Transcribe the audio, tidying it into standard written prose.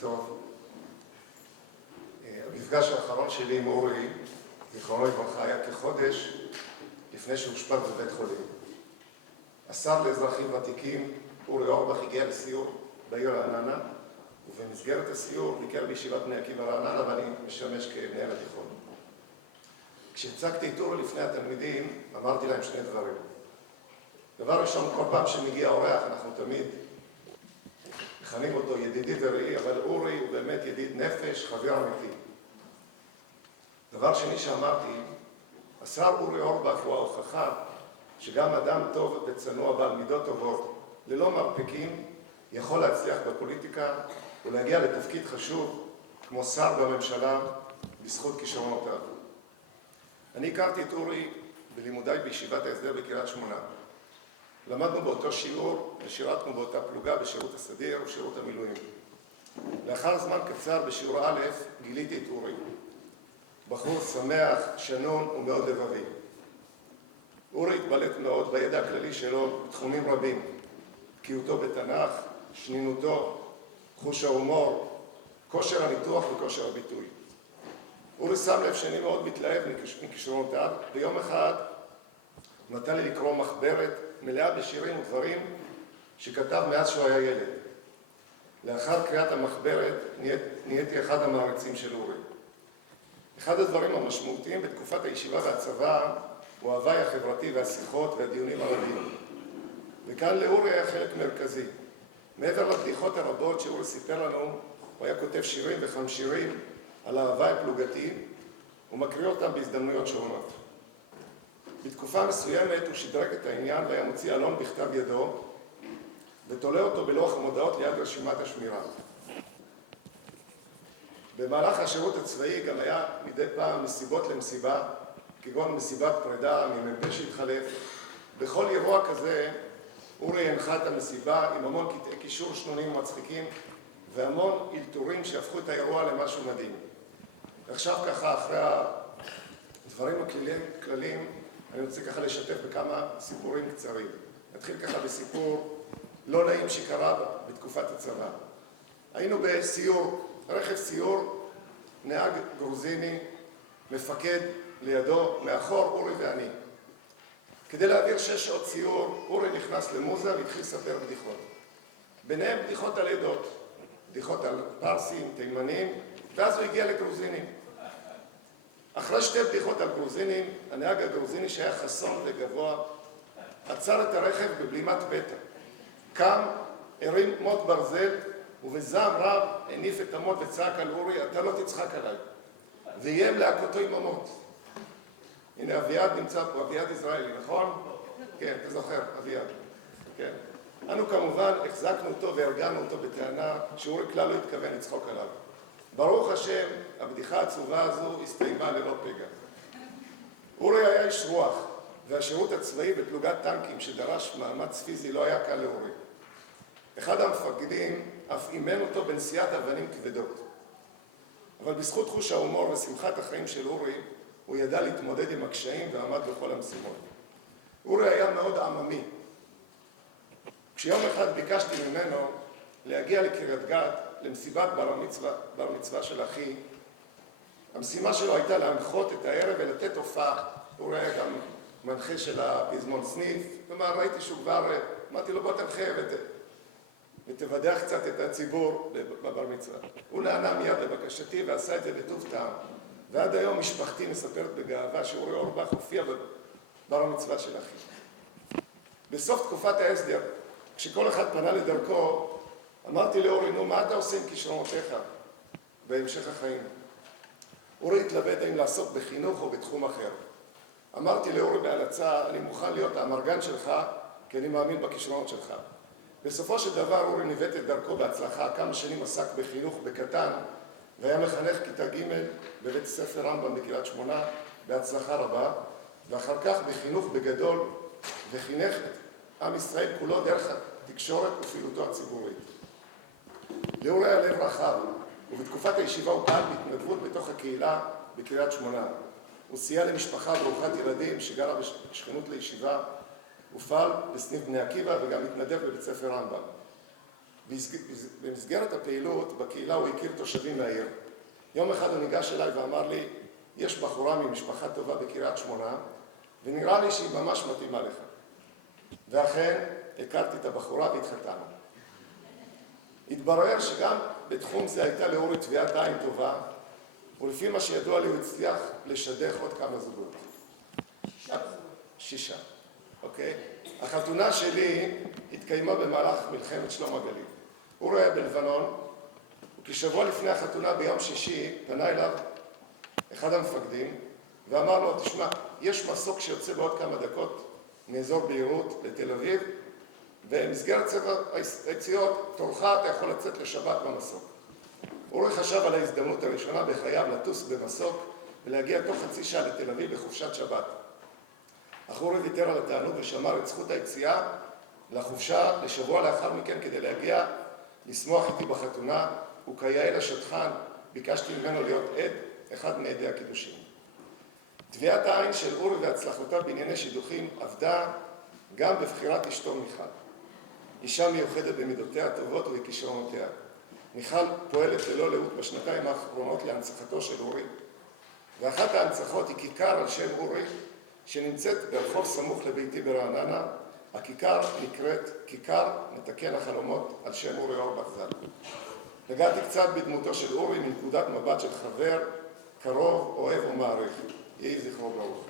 טוב. המפגש האחרון שלי עם אורי, זיכרונו לברכה, היה כחודש לפני שאושפז בבית חולים. השר לאזרחים ותיקים, אורי אורבך, הגיע לסיור בעיר רעננה, ובמסגרת הסיור ביקר בישיבת בני עקיבא רעננה, ואני משמש כמנהל התיכון. כשהצגתי את אורי לפני התלמידים, אמרתי להם שני דברים. דבר ראשון, כל פעם שמגיע אורח, אנחנו תמיד מכנים אותו ידידי ורעי, אבל אורי הוא באמת ידיד נפש, חבר אמיתי. דבר שני שאמרתי, השר אורי אורבך הוא ההוכחה שגם אדם טוב וצנוע בעל מידות טובות, ללא מרפקים, יכול להצליח בפוליטיקה ולהגיע לתפקיד חשוב כמו שר בממשלה בזכות כישרונותיו. אני הכרתי את אורי בלימודיי בישיבת ההסדר בקריית שמונה. למדנו באותו שיעור ושירתנו באותה פלוגה בשירות הסדיר ושירות המילואים. לאחר זמן קצר בשיעור א' גיליתי את אורי. בחור שמח, שנון ומאוד לבבי. אורי התבלט מאוד בידע הכללי שלו בתחומים רבים. בקיאותו בתנ"ך, שנינותו, חוש ההומור, כושר הניתוח וכושר הביטוי. אורי שם לב שאני מאוד מתלהב מכישרונותיו, ויום אחד נתן לי לקרוא מחברת מלאה בשירים ודברים שכתב מאז שהוא היה ילד. לאחר קריאת המחברת נהייתי אחד המעריצים של אורי. אחד הדברים המשמעותיים בתקופת הישיבה והצבא הוא ההוואי החברתי והשיחות והדיונים הרבים. וכאן לאורי היה חלק מרכזי. מעבר לבדיחות הרבות שאורי סיפר לנו, הוא היה כותב שירים וחמשירים על ההוואי הפלוגתי ומקריא אותם בהזדמנויות שונות. בתקופה מסוימת הוא שדרג את העניין והיה מוציא אלון בכתב ידו ותולה אותו בלוח המודעות ליד רשימת השמירה. במהלך השירות הצבאי גם היה מדי פעם מסיבות למסיבה, כגון מסיבת פרידה ממ"פ שהתחלף. בכל אירוע כזה אורי הנחה את המסיבה עם המון קטעי קישור שנונים ומצחיקים והמון אלתורים שהפכו את האירוע למשהו מדהים. עכשיו ככה, אחרי הדברים הכלליים, אני רוצה ככה לשתף בכמה סיפורים קצרים. נתחיל ככה בסיפור לא נעים שקרה בתקופת הצבא. היינו בסיור, רכב סיור, נהג גרוזיני, מפקד לידו, מאחור אורי ואני. כדי להעביר 6 שעות סיור, אורי נכנס למוזה והתחיל לספר בדיחות. ביניהם בדיחות על עדות, בדיחות על פרסים, תימנים, ואז הוא הגיע לגרוזינים. אחרי 2 בדיחות על גרוזינים, הנהג הגרוזיני שהיה חסון וגבוה, עצר את הרכב בבלימת פתע. קם, הרים מוט ברזל, ובזעם רב הניף את המוט וצעק על אורי, אתה לא תצחק עליי. ואיים להכותו עם המוט. הנה אביעד נמצא פה, אביעד יזרעאלי, נכון? כן, אתה זוכר, אביעד. כן. אנו כמובן החזקנו אותו והרגענו אותו בטענה שאורי כלל לא התכוון לצחוק עליו. ברוך השם, הבדיחה העצובה הזו הסתיימה ללא פגע. אורי היה איש רוח, והשירות הצבאי בפלוגת טנקים שדרש מאמץ פיזי לא היה קל לאורי. אחד המפקדים אף אימן אותו בנשיאת אבנים כבדות. אבל בזכות חוש ההומור ושמחת החיים של אורי, הוא ידע להתמודד עם הקשיים ועמד בכל המשימות. אורי היה מאוד עממי. כשיום אחד ביקשתי ממנו להגיע לקריית גת למסיבת בר מצווה של אחי, המשימה שלו הייתה להנחות את הערב ולתת הופעה. אורי היה גם מנחה של הפזמון סניף, כלומר ראיתי שהוא כבר, אמרתי לו בוא תנחה ותבדח קצת את הציבור בבר מצווה. הוא נענה מיד לבקשתי ועשה את זה בטוב טעם. ועד היום משפחתי מספרת בגאווה שאורי אורבך הופיע בבר המצווה של אחי. בסוף תקופת ההסדר, כשכל אחד פנה לדרכו, אמרתי לאורי, נו, מה אתה עושה עם כישרונותיך בהמשך החיים? אורי התלבט אם לעסוק בחינוך או בתחום אחר. אמרתי לאורי בהלצה, אני מוכן להיות האמרגן שלך, כי אני מאמין בכישרונות שלך. בסופו של דבר אורי ניווט את דרכו בהצלחה, כמה שנים עסק בחינוך בקטן, והיה מחנך כיתה ג' בבית ספר רמב"ם בקריית שמונה, בהצלחה רבה, ואחר כך בחינוך בגדול, וחינך את עם ישראל כולו דרך התקשורת ופעילותו הציבורית. לאורי היה לב רחב, ובתקופת הישיבה הוא פעל בהתנדבות בתוך הקהילה בקריית שמונה. הוא סייע למשפחה ברוכת ילדים שגרה בשכנות לישיבה, ופעל בסניף בני עקיבא וגם התנדב בבית ספר רמב"ם. במסגרת הפעילות בקהילה הוא הכיר תושבים מהעיר. יום אחד הוא ניגש אליי ואמר לי, יש בחורה ממשפחה טובה בקריית שמונה, ונראה לי שהיא ממש מתאימה לך. ואכן, הכרתי את הבחורה והתחתנו. התברר שגם בתחום זה הייתה לאורי טביעת עין טובה, ולפי מה שידוע לי הוא הצליח לשדך עוד כמה זוגות. 6. אוקיי? החתונה שלי התקיימה במהלך מלחמת שלום הגליל. אורי היה בלבנון, וכשבוע לפני החתונה ביום שישי פנה אליו אחד המפקדים ואמר לו, תשמע, יש מסוק שיוצא בעוד כמה דקות מאזור ביירות לתל אביב, במסגרת צבע היציאות, תורך אתה יכול לצאת לשבת במסוק. אורי חשב על ההזדמנות הראשונה בחייו לטוס במסוק ולהגיע תוך חצי שעה לתל אביב בחופשת שבת. אך אורי ויתר על התענוג ושמר את זכות היציאה לחופשה לשבוע לאחר מכן כדי להגיע לשמוח איתי בחתונה, וכיאה לשטחן ביקשתי ממנו להיות עד, אחד מעדי הקידושים. טביעת העין של אורי והצלחותיו בענייני שידוכים עבדה גם בבחירת אשתו מיכל. אישה מיוחדת במידותיה הטובות ובכישרונותיה. מיכל פועלת ללא לאות בשנתיים האחרונות להנצחתו של אורי, ואחת ההנצחות היא כיכר על שם אורי, שנמצאת ברחוב סמוך לביתי ברעננה. הכיכר נקראת כיכר מתקן החלומות על שם אורי אורבך ז"ל. נגעתי קצת בדמותו של אורי מנקודת מבט של חבר, קרוב, אוהב ומעריך. יהי זכרו ברוך.